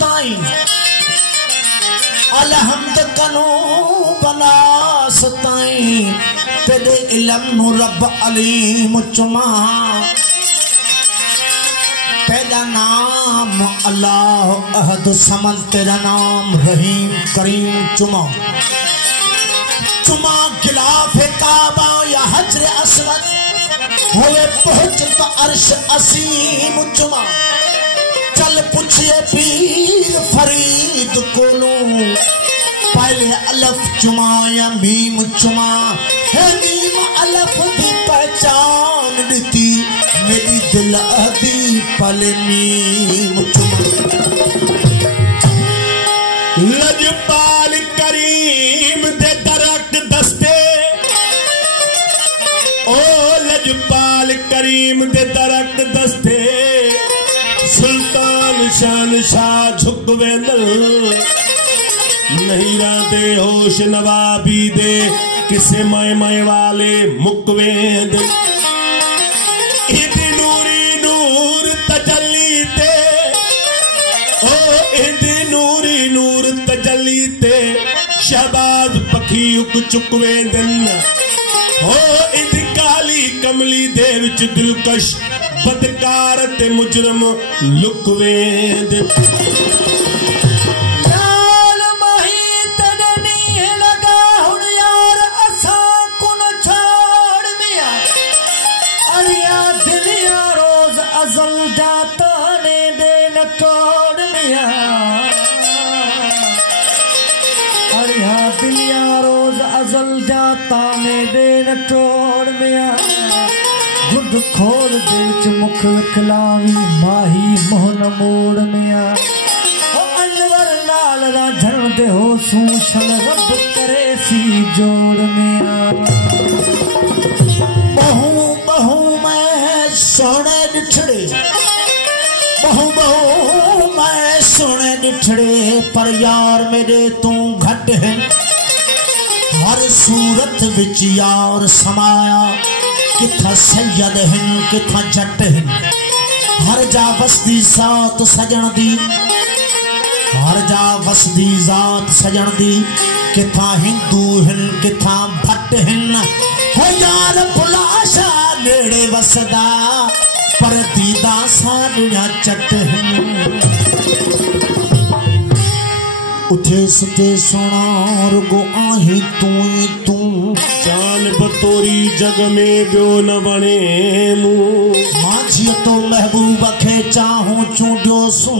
सताई अलहमद कनो बना सताई तेरे इल्म रब अलीम चुमा तेरा नाम अल्लाह अहद समद तेरा नाम रहीम करीम चुमा चुमा गिलाफ काबा या हजर असवद होए पहुंच तो अर्श असीम चुमा चल पूछिए पीर फरीद कोलो पहले अलफ चुमा या मीम चुमा है मीम अलफ की पहचान दी मेरी दिल अदी पले मीम चुमा लजपाल करीम दे दरख्त दस्ते ओ लजपाल करीम दे दरख्त दस्ते सुल्तान शान शाह झुकवे नहीं राते होश नवाबी दे किसे मय मय वाले मुकवेद इद नूरी नूर तजल्ली ते ओ इद नूरी नूर तजल्ली ते शहबाज पखी उक चुकवे दिन हो इद काली कमली दे विच दिलकश बदकार ते मुजरम लुकवेद गुड खोल दिल मुख विखलावी माही मोहन मोड़ में अनवर नाल राझण दे हो सूशल रब करे सी जोड़ में बहु बहु मैं सोने डिठड़े बहु बहु मैं सोने डिठड़े पर यार मेरे तू घट है हर सूरत विच यार समाया किथा सैयद हिन किथा जट हिन हर जा वसदी जात सजन दी हर जा वसदी जात सजन दी किथा हिंदू हिन किथा भट हिन हो यार बुलाशा नेड़े वसदा पर दीदा साड़िया चट हिन उठे सुठे सोना रुगो आही तू जान बतोरी जग में बियो न बने माझी तो महबूब खे चाहूं चूडियो सू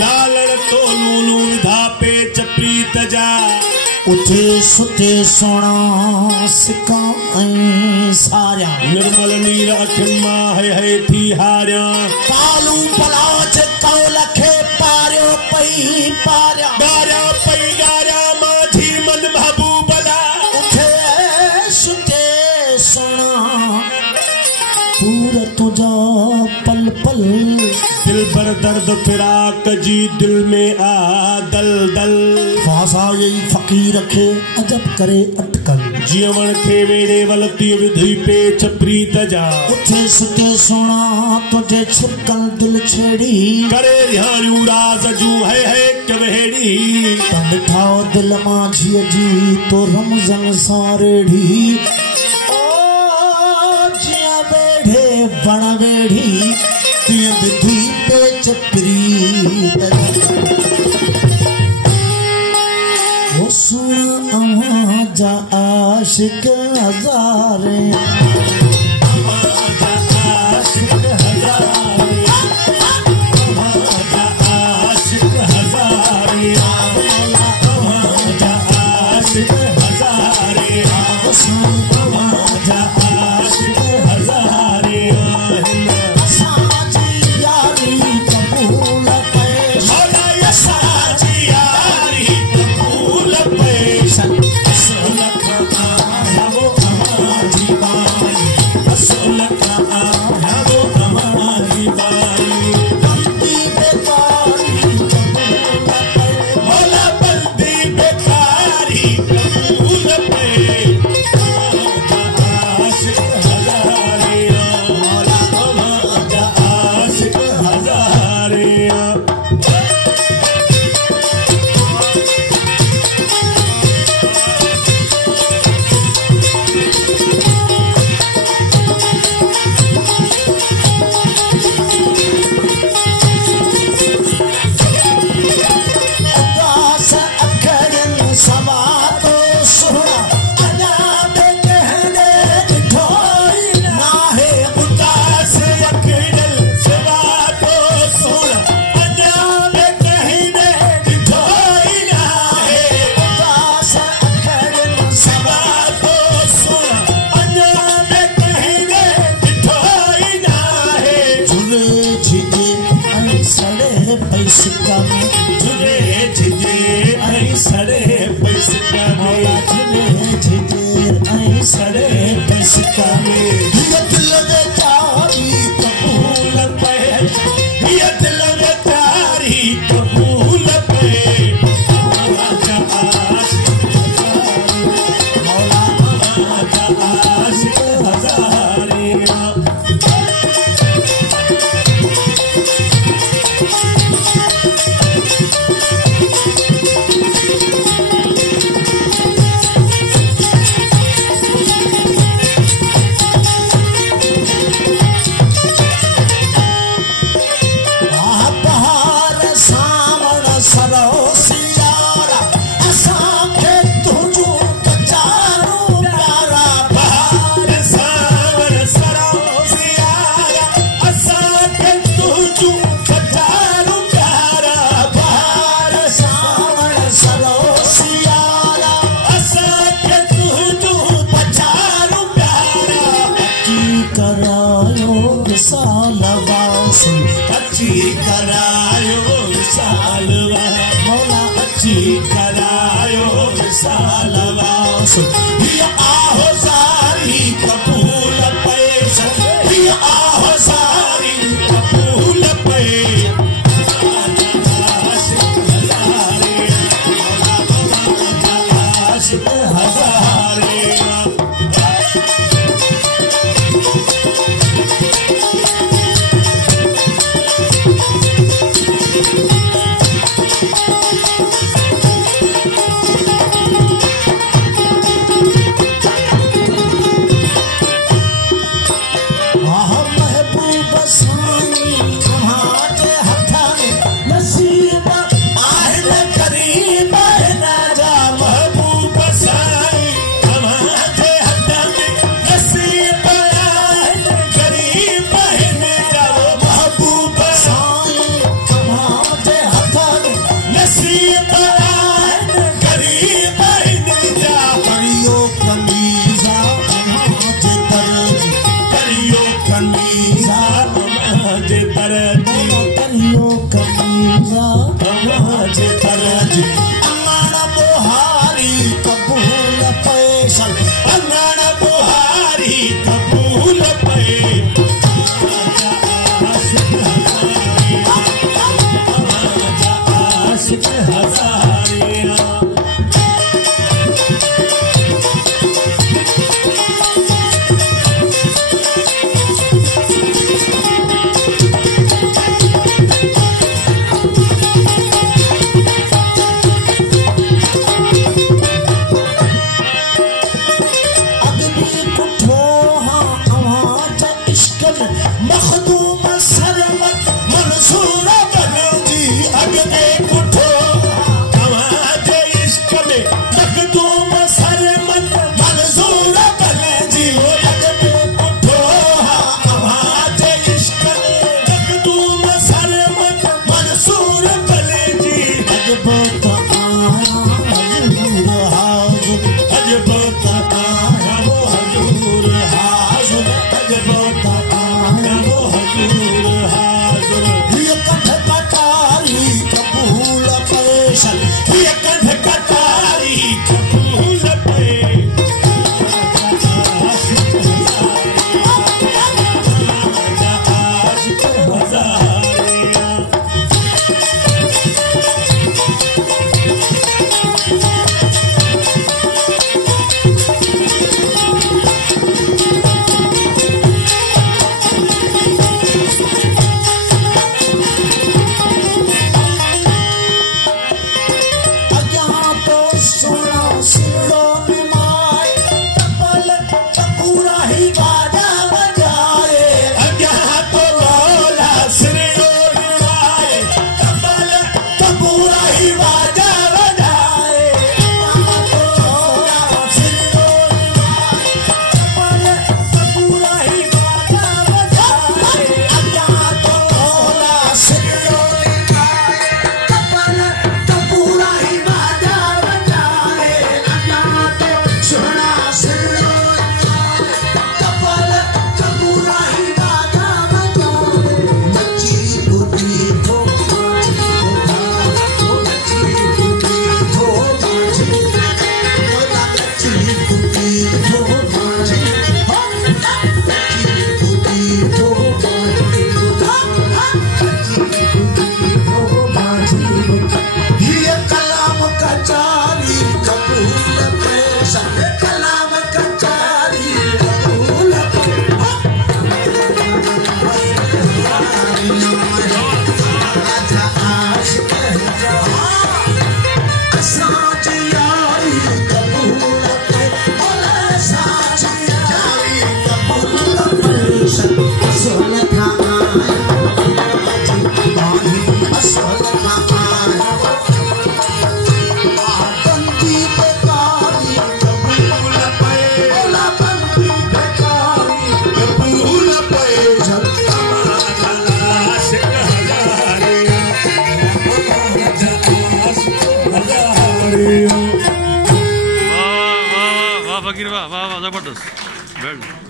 लालण तो लूलू धापे चपरी तजा उठे सुठे सोना सिका सारिया निर्मल नीर अखिमा है थी हारिया कालू पलाच कौ लखे पारियो पई पारिया गारिया पई गारिया माझी मन महबूबला उठे सुठे सोना पूरा तुझा पल पल दिल पर दर्द फिराक जी दिल में आ दल दल फासा यही फकीर रखे अजब करे अटकल जीवन खे वेड़े वलती विधि पे छपरी तजा उठे सुते सोना तुझे छिपकल दिल छेड़ी करे रिहारू राज जू है कवेड़ी मिठाओ दिल माझी जी तो रमजन सारेड़ी ओ जिया बेढ़े बण वेड़ी तिया विधि पे छपरी तजा सुन आवाजा आशिक हजारे आवाजा आशिक हजारे आवाजा आशिक हजारे आवाजा आशिक हजारे आवाजा आशिक हजारे साजी यारी कबूल पे मौला साजी यारी कबूल पे में झुले झिझे ऐं सड़े पिसका में झुले झिझे ऐं सड़े पिसका में ये दिल में तारी कबूल पे ये दिल में तारी कबूल पे आजा आशिक मौला आजा आशिक हजारिया अच्छी करायो सालवा मौला अच्छी करायो सालवास ये आहो सारी कबूल पैसा ये आहो सारी कबूल पे हजारे ये कलाम कचारी कबूल पेश कलाम कचारी कबूल साच यारी कबूल साच यारी कबूल पेश असल था असल था बंदी बेकारी कबूल पे बोला बंदी बेकारी कबूल पे जब वाह वाह वाह फकीर वाह वाह वाह जबरदस्त।